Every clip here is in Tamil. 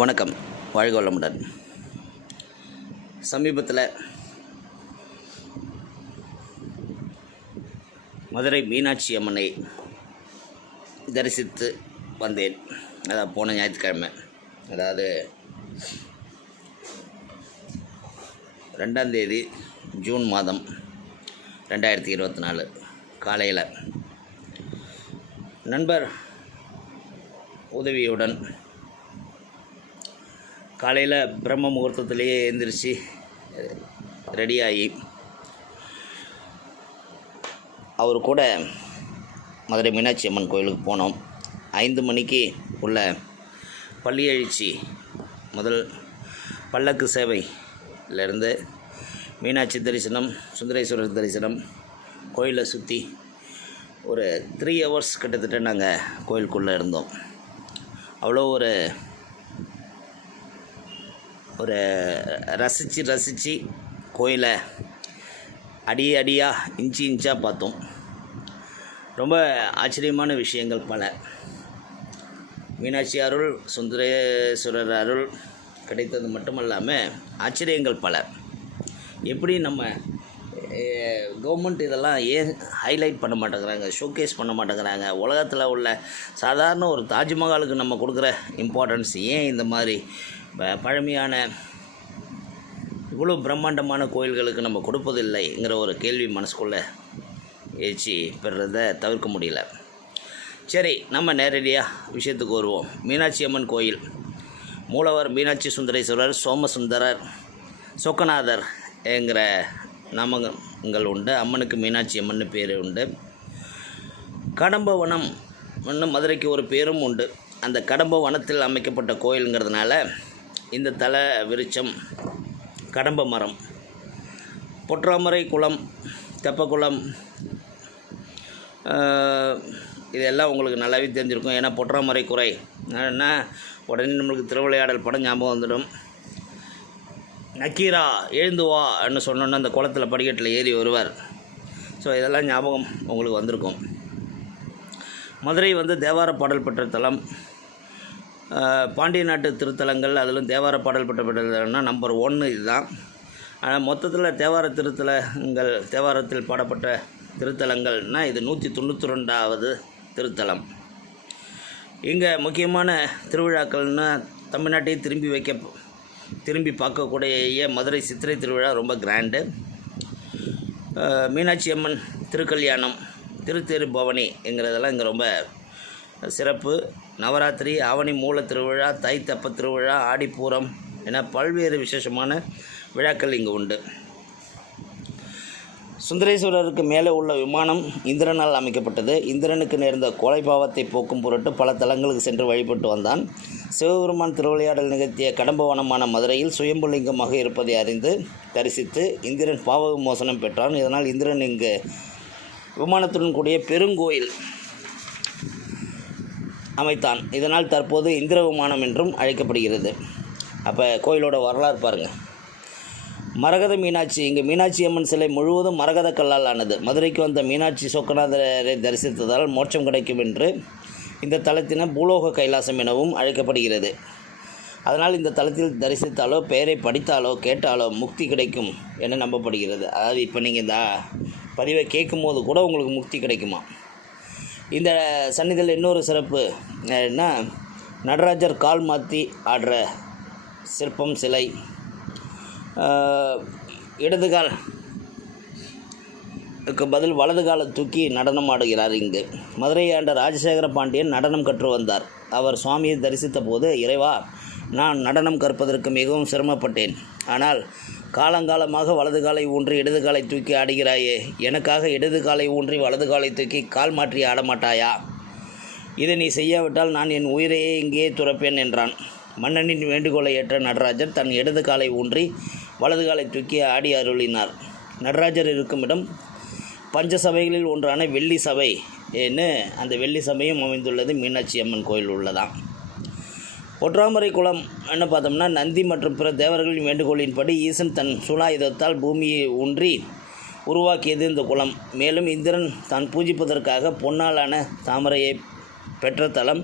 வணக்கம். வாழ்க வளமுடன். சமீபத்தில் மதுரை மீனாட்சி அம்மனை தரிசித்து வந்தேன். அதாவது போன ஞாயிற்றுக்கிழமை, அதாவது 2ஆம் தேதி ஜூன் மாதம் 2024 காலையில் நண்பர் உதவியுடன் காலையில் பிரம்ம முகூர்த்தத்திலேயே எழுந்திரிச்சு ரெடியாகி அவர் கூட மதுரை மீனாட்சி அம்மன் கோயிலுக்கு போனோம். 5 மணிக்கு உள்ள பள்ளி எழுச்சி முதல் பல்லக்கு சேவையிலேருந்து மீனாட்சி தரிசனம், சுந்தரேஸ்வரர் தரிசனம், கோயிலை சுற்றி ஒரு 3 ஹவர்ஸ் கிட்டத்தட்ட நாங்கள் கோயிலுக்குள்ளே இருந்தோம். அவ்வளோ ஒரு ரசித்து கோயிலை அடியாக இன்ச்சாக பார்த்தோம். ரொம்ப ஆச்சரியமான விஷயங்கள் பல. மீனாட்சி அருள், சுந்தரேஸ்வரர் அருள் கிடைத்தது மட்டுமல்லாமல் ஆச்சரியங்கள் பல. எப்படி நம்ம கவர்மெண்ட் இதெல்லாம் ஏன் ஹைலைட் பண்ண மாட்டேங்கிறாங்க, ஷோகேஸ் பண்ண மாட்டேங்கிறாங்க? உலகத்தில் உள்ள சாதாரண ஒரு தாஜ்மஹாலுக்கு நம்ம கொடுக்குற இம்பார்ட்டன்ஸ் ஏன் இந்த மாதிரி பழமையான இவ்வளோ பிரம்மாண்டமான கோயில்களுக்கு நம்ம கொடுப்பதில்லைங்கிற ஒரு கேள்வி மனசுக்குள்ளே எழுச்சி பெறுறதை தவிர்க்க முடியல. சரி, நம்ம நேரடியாக விஷயத்துக்கு வருவோம். மீனாட்சி அம்மன் கோயில் மூலவர் மீனாட்சி சுந்தரேஸ்வரர், சோமசுந்தரர், சொக்கநாதர் என்கிற நாமங்கள் உண்டு. அம்மனுக்கு மீனாட்சி அம்மன் பேர் உண்டு. கடம்பவனம் இன்னும் மதுரைக்கு ஒரு பேரும் உண்டு. அந்த கடம்ப வனத்தில் அமைக்கப்பட்ட கோயிலுங்கிறதுனால இந்த தல விருட்சம் கடம்ப மரம். பொற்றாமரை குளம், தெப்பக்குளம், இதெல்லாம் உங்களுக்கு நல்லாவே தெரிஞ்சிருக்கும். ஏன்னா பொற்றாமரை குறை என்ன உடனே நம்மளுக்கு திருவிளையாடல் படம் ஞாபகம் வந்துடும். நக்கீரா எழுந்து வான்னு சொன்னோன்னா அந்த குளத்தில் படிக்கட்டில் ஏறி வருவார். ஸோ இதெல்லாம் ஞாபகம் உங்களுக்கு வந்திருக்கும். மதுரை தேவார பாடல் பெற்ற தலம். பாண்டிய நாட்டு திருத்தலங்கள் அதிலும் தேவார பாடல் பெற்றப்பட்டதுன்னா நம்பர் 1 இதுதான். ஆனால் மொத்தத்தில் தேவார திருத்தலங்கள், தேவாரத்தில் பாடப்பட்ட திருத்தலங்கள்னால் இது 192வது திருத்தலம். இங்கே முக்கியமான திருவிழாக்கள்னால் தமிழ்நாட்டையே திரும்பி பார்க்கக்கூடிய மதுரை சித்திரை திருவிழா ரொம்ப கிராண்டு. மீனாட்சி அம்மன் திருக்கல்யாணம், திருத்தேரு பவனிங்கிறதெல்லாம் இங்கே ரொம்ப சிறப்பு. நவராத்திரி, ஆவணி மூல திருவிழா, தை தெப்ப திருவிழா, ஆடிப்பூரம் என பல்வேறு விசேஷமான விழாக்கள் இங்கு உண்டு. சுந்தரேஸ்வரருக்கு மேலே உள்ள விமானம் இந்திரனால் அமைக்கப்பட்டது. இந்திரனுக்கு நேர்ந்த கொலை பாவத்தை போக்கும் பொருட்டு பல தலங்களுக்கு சென்று வழிபட்டு வந்தான். சிவபெருமான் திருவிளையாடல் நிகழ்த்திய கடம்பவனமான மதுரையில் சுயம்புலிங்கமாக இருப்பதை அறிந்து தரிசித்து இந்திரன் பாவ விமோசனம் பெற்றான். இதனால் இந்திரன் இங்கு விமானத்துடன் கூடிய பெருங்கோயில் அமைத்தான். இதனால் தற்போது இந்திர விமானம் என்றும் அழைக்கப்படுகிறது. அப்போ கோயிலோட வரலாறு பாருங்கள். மரகத மீனாட்சி. இங்கு மீனாட்சி அம்மன் சிலை முழுவதும் மரகத கல்லால் ஆனது. மதுரைக்கு வந்த மீனாட்சி சொக்கநாதரை தரிசித்ததால் மோட்சம் கிடைக்கும் என்று இந்த தலத்தின பூலோக கைலாசம் எனவும் அழைக்கப்படுகிறது. அதனால் இந்த தலத்தில் தரிசித்தாலோ, பெயரை படித்தாலோ, கேட்டாலோ முக்தி கிடைக்கும் என நம்பப்படுகிறது. அதாவது இப்போ நீங்கள் இந்த பதிவை கேட்கும் போது கூட உங்களுக்கு முக்தி கிடைக்குமா? இந்த சன்னிதியில் இன்னொரு சிறப்பு என்ன, நடராஜர் கால் மாற்றி ஆடுற சிற்பம் சிலை. இடதுகாலுக்கு பதில் வலது காலை தூக்கி நடனம் ஆடுகிறார். இங்கு மதுரையை ஆண்ட ராஜசேகர பாண்டியன் நடனம் கற்று வந்தார். அவர் சுவாமியை தரிசித்த போது, இறைவா, நான் நடனம் கற்பதற்கு மிகவும் சிரமப்பட்டேன். ஆனால் காலங்காலமாக வலது காலை ஊன்றி இடது காலை தூக்கி ஆடுகிறாயே, எனக்காக இடது காலை ஊன்றி வலது காலை தூக்கி கால் மாற்றி ஆடமாட்டாயா? இதை நீ செய்யாவிட்டால் நான் என் உயிரையே இங்கேயே துறப்பேன் என்றான். மன்னனின் வேண்டுகோளை ஏற்ற நடராஜர் தன் இடது காலை ஊன்றி வலது காலை தூக்கி ஆடி அருளினார். நடராஜர் இருக்கும் இடம் பஞ்சசபைகளில் ஒன்றான வெள்ளி சபை என்று அந்த வெள்ளி சபையும் அமைந்துள்ளது மீனாட்சி அம்மன் கோயில் உள்ளதான். பொற்றாமரை குளம் என்ன பார்த்தோம்னா, நந்தி மற்றும் பிற தேவர்களின் வேண்டுகோளின்படி ஈசன் தன் சூலாயுதத்தால் பூமியை ஊன்றி உருவாக்கியது இந்த குளம். மேலும் இந்திரன் தான் பூஜிப்பதற்காக பொன்னாலான தாமரையை பெற்ற தலம்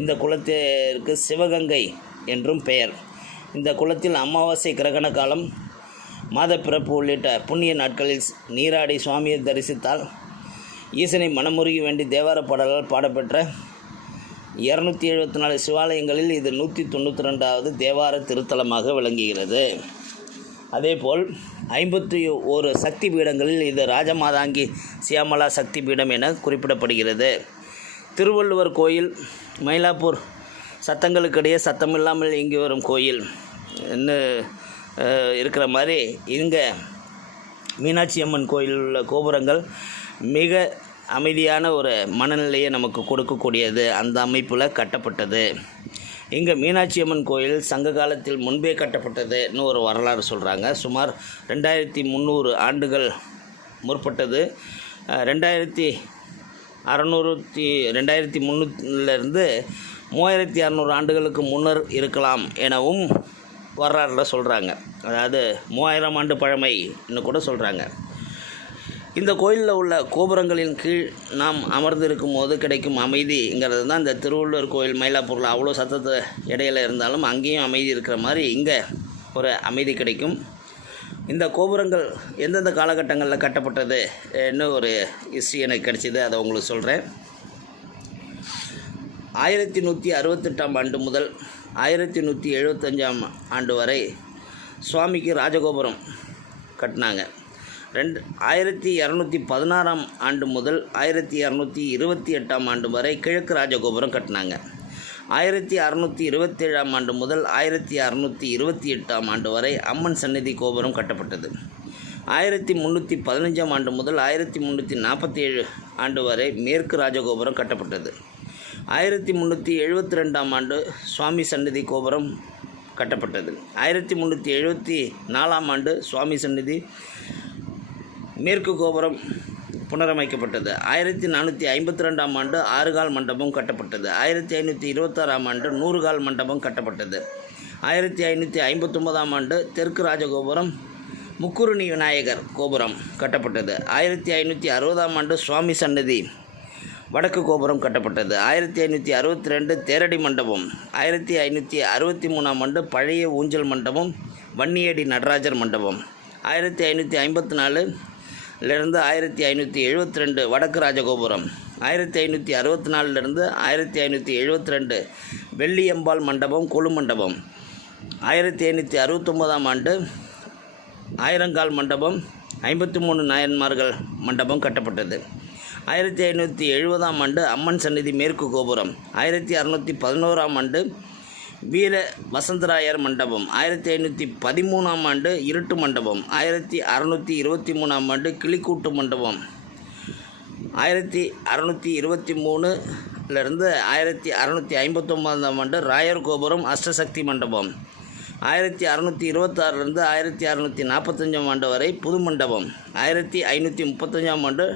இந்த குளத்திற்கு சிவகங்கை என்றும் பெயர். இந்த குளத்தில் அமாவாசை, கிரகண காலம், மாதப்பிறப்பு உள்ளிட்ட புண்ணிய நாட்களில் நீராடி சுவாமியை தரிசித்தால் ஈசனை மனமுருகி வேண்டி தேவார பாடல்கள் பாடப்பெற்ற 274 சிவாலயங்களில் இது 192வது தேவார திருத்தலமாக விளங்குகிறது. அதேபோல் 51 சக்தி பீடங்களில் இது ராஜமாதாங்கி சியாமலா சக்தி பீடம் என குறிப்பிடப்படுகிறது. திருவள்ளுவர் கோயில் மயிலாப்பூர் சத்தங்களுக்கிடையே சத்தமில்லாமல் இயங்கி வரும் கோயில் இருக்கிற மாதிரி இங்கே மீனாட்சி அம்மன் கோயிலில் உள்ள கோபுரங்கள் மிக அமைதியான ஒரு மனநிலையை நமக்கு கொடுக்கக்கூடியது. அந்த அமைப்பில் கட்டப்பட்டது. இங்கே மீனாட்சி அம்மன் கோயில் சங்க காலத்தில் முன்பே கட்டப்பட்டதுன்னு ஒரு வரலாறு சொல்கிறாங்க. சுமார் 2600 ஆண்டுகள் முற்பட்டது. 2300 3600 ஆண்டுகளுக்கு முன்னர் இருக்கலாம் எனவும் வரலாறில் சொல்கிறாங்க. அதாவது 3000 ஆண்டு பழமைன்னு கூட சொல்கிறாங்க. இந்த கோயிலில் உள்ள கோபுரங்களின் கீழ் நாம் அமர்ந்திருக்கும் போது கிடைக்கும் அமைதிங்கிறது தான் இந்த திருவள்ளுவர் கோயில் மயிலாப்பூரில் அவ்வளோ சத்தத்தை இடையில இருந்தாலும் அங்கேயும் அமைதி இருக்கிற மாதிரி இங்கே ஒரு அமைதி கிடைக்கும். இந்த கோபுரங்கள் எந்தெந்த காலகட்டங்களில் கட்டப்பட்டது இன்னும் ஒரு ஹிஸ்ட்ரி எனக்கு கிடைச்சிது, அதை உங்களுக்கு சொல்கிறேன். 1168 ஆண்டு முதல் 1175 ஆண்டு வரை சுவாமிக்கு ராஜகோபுரம் கட்டினாங்க. 1216 ஆண்டு முதல் 1228 ஆண்டு வரை கிழக்கு ராஜகோபுரம் கட்டினாங்க. 1627 ஆண்டு முதல் 1628 ஆண்டு வரை அம்மன் சந்நிதி கோபுரம் கட்டப்பட்டது. 1315 ஆண்டு முதல் 1347 ஆண்டு வரை மேற்கு ராஜகோபுரம் கட்டப்பட்டது. 1372 ஆண்டு சுவாமி சந்நிதி கோபுரம் கட்டப்பட்டது. 1374 ஆண்டு சுவாமி சந்நிதி மேற்கு கோபுரம் புனரமைக்கப்பட்டது. 1452 ஆண்டு 6 கால் மண்டபம் கட்டப்பட்டது. 1526 ஆண்டு 100 கால் மண்டபம் கட்டப்பட்டது. 1559 ஆண்டு தெற்கு ராஜகோபுரம் முக்குருணி விநாயகர் கோபுரம் கட்டப்பட்டது. 1560 ஆண்டு சுவாமி சன்னதி வடக்கு கோபுரம் கட்டப்பட்டது. 1562 தேரடி மண்டபம். 1563 ஆண்டு பழைய ஊஞ்சல் மண்டபம் வன்னியடி நடராஜர் மண்டபம். 1554 1572 வடக்கு ராஜகோபுரம். 1564 1572 வெள்ளியம்பாள் மண்டபம் கொலு மண்டபம். 1569 ஆண்டு 1000 கால் மண்டபம் 53 நாயன்மார்கள் மண்டபம் கட்டப்பட்டது. 1570 ஆண்டு அம்மன் சந்நிதி மேற்கு கோபுரம். 1611 ஆண்டு வீர வசந்தராயர் மண்டபம். 1513 ஆண்டு இருட்டு மண்டபம். 1623 ஆண்டு கிளிக்கூட்டு மண்டபம். 1623 1659 ஆண்டு ராயர் கோபுரம் அஷ்டசக்தி மண்டபம். 1626 1645 ஆண்டு வரை புது மண்டபம். 1535 ஆண்டு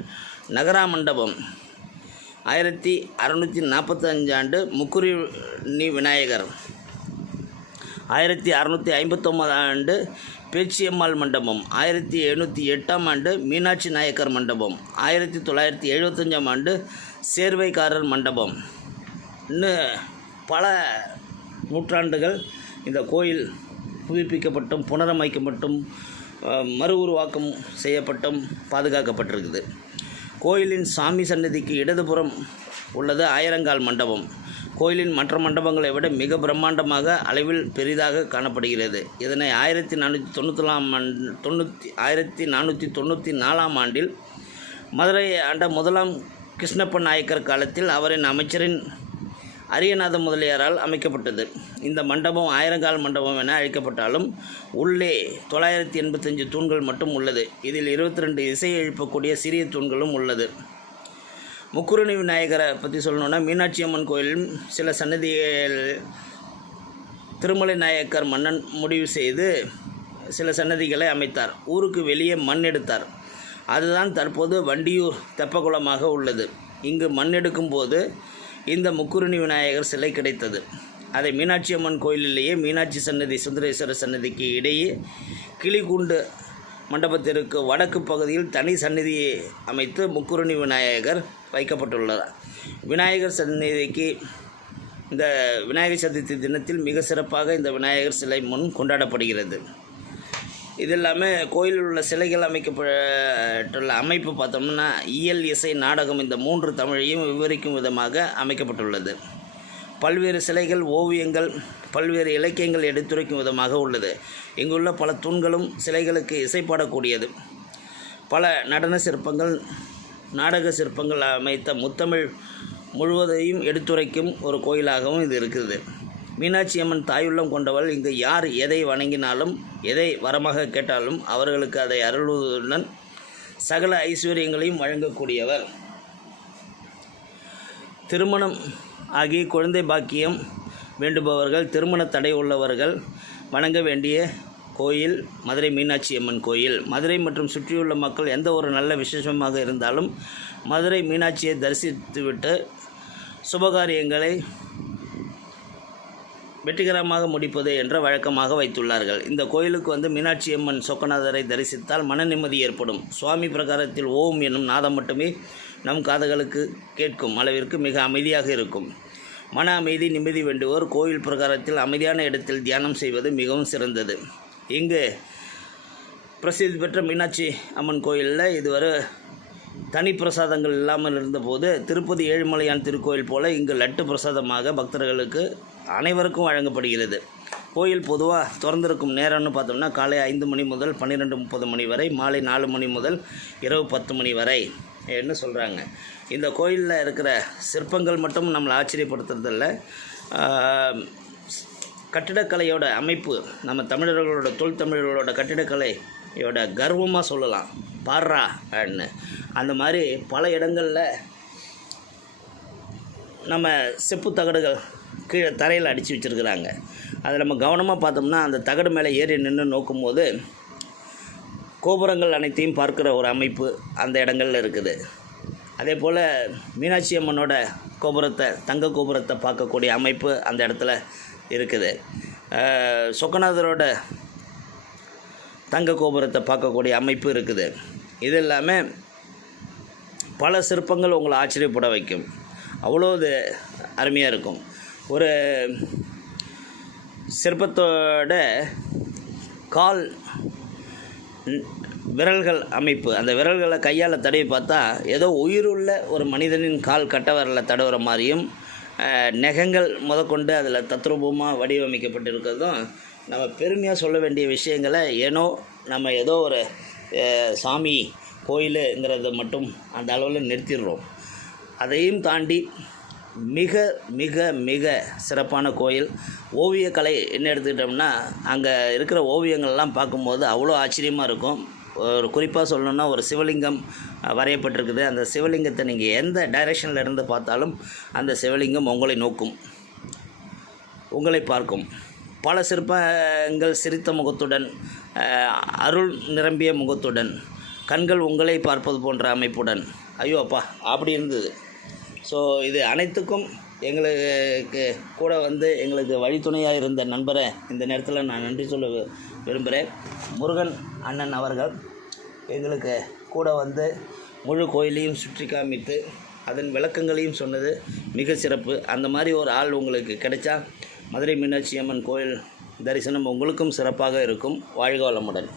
நகரா மண்டபம். 1645 ஆண்டு முக்குருணி விநாயகர். 1659 ஆண்டு பேச்சியம்மாள் மண்டபம். 1708 ஆண்டு மீனாட்சி நாயக்கர் மண்டபம். 1975 ஆண்டு சேர்வைக்காரர் மண்டபம். இன்னும் பல நூற்றாண்டுகள் இந்த கோயில் புதுப்பிக்கப்பட்டும் புனரமைக்கப்பட்டும் மறு உருவாக்கம் செய்யப்பட்டும் பாதுகாக்கப்பட்டிருக்குது. கோயிலின் சாமி சன்னதிக்கு இடதுபுறம் உள்ளது 1000 கால் மண்டபம். கோயிலின் மற்ற மண்டபங்களை விட மிக பிரம்மாண்டமாக அளவில் பெரிதாக காணப்படுகிறது. இதனை 1494 ஆண்டில் மதுரையை ஆண்ட முதலாம் கிருஷ்ணப்ப நாயக்கர் காலத்தில் அவரின் அமைச்சரின் அரியநாத முதலியாரால் அமைக்கப்பட்டது. இந்த மண்டபம் 1000 கால் மண்டபம் என அழைக்கப்பட்டாலும் உள்ளே 985 தூண்கள் மட்டும் உள்ளது. இதில் 22 இசை எழுப்பக்கூடிய சிறிய தூண்களும் உள்ளது. முக்குருணி விநாயகரை பற்றி சொல்லணுன்னா, மீனாட்சி அம்மன் கோயிலும் சில சன்னதிகள் திருமலை நாயக்கர் மன்னன் முடிவு செய்து சில சன்னதிகளை அமைத்தார். ஊருக்கு வெளியே மண் எடுத்தார். அதுதான் தற்போது வண்டியூர் தெப்பக்குளமாக உள்ளது. இங்கு மண் எடுக்கும் போது இந்த முக்குருணி விநாயகர் சிலை கிடைத்தது. அதை மீனாட்சி அம்மன் கோயிலிலேயே மீனாட்சி சன்னதி சுந்தரேஸ்வரர் சன்னதிக்கு இடையே கிளிகூண்டு மண்டபத்திற்கு வடக்கு பகுதியில் தனி சன்னதியை அமைத்து முக்குருணி விநாயகர் வைக்கப்பட்டுள்ளார். விநாயகர் சன்னதிக்கு இந்த விநாயகர் சதுர்த்தி தினத்தில் மிக சிறப்பாக இந்த விநாயகர் சிலை முன் கொண்டாடப்படுகிறது. இது இல்லாமல் கோயிலில் உள்ள சிலைகள் அமைக்கப்பட்டுள்ள அமைப்பு பார்த்தோம்னா இயல், இசை, நாடகம் இந்த 3 தமிழையும் விவரிக்கும் விதமாக அமைக்கப்பட்டுள்ளது. பல்வேறு சிலைகள், ஓவியங்கள், பல்வேறு இலக்கியங்கள் எடுத்துரைக்கும் விதமாக உள்ளது. இங்குள்ள பல தூண்களும் சிலைகளுக்கு இசைப்பாடக்கூடியது. பல நடன சிற்பங்கள், நாடக சிற்பங்கள் அமைத்த முத்தமிழ் முழுவதையும் எடுத்துரைக்கும் ஒரு கோயிலாகவும் இது இருக்குது. மீனாட்சி அம்மன் தாயுள்ளம் கொண்டவள். இங்கு யார் எதை வணங்கினாலும், எதை வரமாக கேட்டாலும் அவர்களுக்கு அதை அருள்வதுடன் சகல ஐஸ்வர்யங்களையும் வழங்கக்கூடியவர். திருமணம் ஆகி குழந்தை பாக்கியம் வேண்டுபவர்கள், திருமண தடை உள்ளவர்கள் வணங்க வேண்டிய கோயில் மதுரை மீனாட்சி அம்மன் கோயில். மதுரை மற்றும் சுற்றியுள்ள மக்கள் எந்த ஒரு நல்ல விசேஷமாக இருந்தாலும் மதுரை மீனாட்சியை தரிசித்துவிட்டு சுபகாரியங்களை வெற்றிகரமாக முடிப்பது என்ற வழக்கமாக வைத்துள்ளார்கள். இந்த கோயிலுக்கு மீனாட்சி அம்மன் சொக்கநாதரை தரிசித்தால் மன நிம்மதி ஏற்படும். சுவாமி பிரகாரத்தில் ஓம் என்னும் நாதம் மட்டுமே நம் காதுகளுக்கு கேட்கும் அளவிற்கு மிக அமைதியாக இருக்கும். மன அமைதி, நிம்மதி வேண்டுவோர் கோயில் பிரகாரத்தில் அமைதியான இடத்தில் தியானம் செய்வது மிகவும் சிறந்தது. இங்கு பிரசித்தி பெற்ற மீனாட்சி அம்மன் கோயிலில் இதுவரை தனி பிரசாதங்கள் இல்லாமல் இருந்தபோது திருப்பதி ஏழுமலையான் திருக்கோயில் போல இங்கு லட்டு பிரசாதமாக பக்தர்களுக்கு அனைவருக்கும் வழங்கப்படுகிறது. கோயில் பொதுவாக திறந்திருக்கும் நேரம்னு பார்த்தோம்னா காலை 5 மணி முதல் 12:30 மணி வரை, மாலை 4 மணி முதல் இரவு 10 மணி வரை என்ன சொல்கிறாங்க. இந்த கோயிலில் இருக்கிற சிற்பங்கள் மட்டும் நம்மளை ஆச்சரியப்படுத்துறதில்ல. கட்டிடக்கலையோட அமைப்பு நம்ம தமிழர்களோட தமிழர்களோட கட்டிடக்கலையோட கர்வமாக சொல்லலாம். பாடுறா அப்படின்னு அந்த மாதிரி பல இடங்களில் நம்ம செப்பு தகடுகள் கீழே தரையில் அடித்து வச்சுருக்குறாங்க. அதை நம்ம கவனமாக பார்த்தோம்னா அந்த தகடு மேலே ஏறி நின்று நோக்கும்போது கோபுரங்கள் அனைத்தையும் பார்க்குற ஒரு அமைப்பு அந்த இடங்களில் இருக்குது. அதே போல் மீனாட்சி அம்மனோட கோபுரத்தை, தங்க கோபுரத்தை பார்க்கக்கூடிய அமைப்பு அந்த இடத்துல இருக்குது. சொக்கநாதரோட தங்க கோபுரத்தை பார்க்கக்கூடிய அமைப்பு இருக்குது. இது இல்லாமல் பல சிற்பங்கள் உங்களை ஆச்சரியப்பட வைக்கும். அவ்வளோ இது அருமையாக இருக்கும். ஒரு சிற்பத்தோட கால் விரல்கள் அமைப்பு, அந்த விரல்களை கையால் தடவி பார்த்தா ஏதோ உயிருள்ள ஒரு மனிதனின் கால் கட்ட விரலை தடவுற மாதிரியும், நெகங்கள் முதற்கொண்டு அதில் தத்ரூபமாக வடிவமைக்கப்பட்டிருக்கிறதும் நம்ம பெருமையாக சொல்ல வேண்டிய விஷயங்களை நம்ம ஏதோ ஒரு சாமி கோயிலுங்கிறத மட்டும் அந்த அளவில் நிறுத்திடுறோம். அதையும் தாண்டி மிக மிக மிக சிறப்பான கோயில். ஓவியக்கலை என்ன எடுத்துக்கிட்டோம்னா அங்கே இருக்கிற ஓவியங்கள்லாம் பார்க்கும்போது அவ்வளோ ஆச்சரியமாக இருக்கும். ஒரு குறிப்பாக சொல்லணுன்னா ஒரு சிவலிங்கம் வரையப்பட்டிருக்குது. அந்த சிவலிங்கத்தை நீங்கள் எந்த டைரெக்ஷனில் இருந்து பார்த்தாலும் அந்த சிவலிங்கம் உங்களை நோக்கும், உங்களை பார்க்கும். பல சிற்பங்கள் சிரித்த முகத்துடன், அருள் நிரம்பிய முகத்துடன், கண்கள் உங்களை பார்ப்பது போன்ற அமைப்புடன், ஐயோ அப்பா அப்படி இருந்தது. ஸோ இது அனைத்துக்கும் எங்களுக்கு கூட எங்களுக்கு வழித்துணையாக இருந்த நண்பரை இந்த நேரத்தில் நான் நன்றி சொல்ல விரும்புகிறேன். முருகன் அண்ணன் அவர்கள் எங்களுக்கு கூட முழு கோயிலையும் சுற்றி காமித்து அதன் விளக்கங்களையும் சொன்னது மிக சிறப்பு. அந்த மாதிரி ஒரு ஆள் உங்களுக்கு கிடைச்சா மதுரை மீனாட்சி அம்மன் கோயில் தரிசனம் உங்களுக்கும் சிறப்பாக இருக்கும். வாழ்க வளமுடன்.